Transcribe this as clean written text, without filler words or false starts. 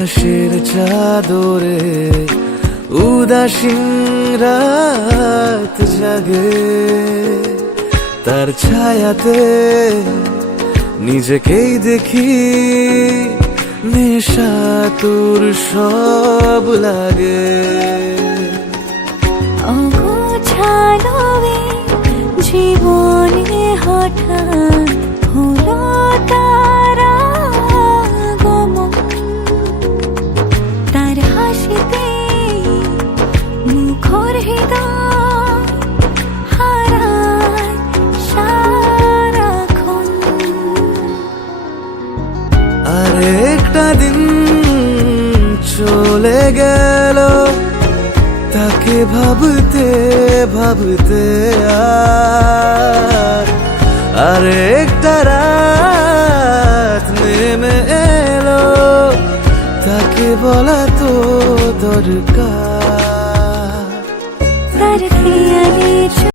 আকাশের চাদরে উদাসীন রাত জাগে, তার ছায়াতে নিজেকেই দেখি, নেশা তোর সব লাগে। অগোছালো জীবনে হঠাৎ হলো তার আগমন, তার হাসিতে মুখর হৃদয় হারায় সারাক্ষণ। আরেকটা দিন চলে গেল, তাকে ভাবতে ভাবতে আরেকটা রাত নেমে এলো, তাকে বলা তো দরকার। তার খেয়ালে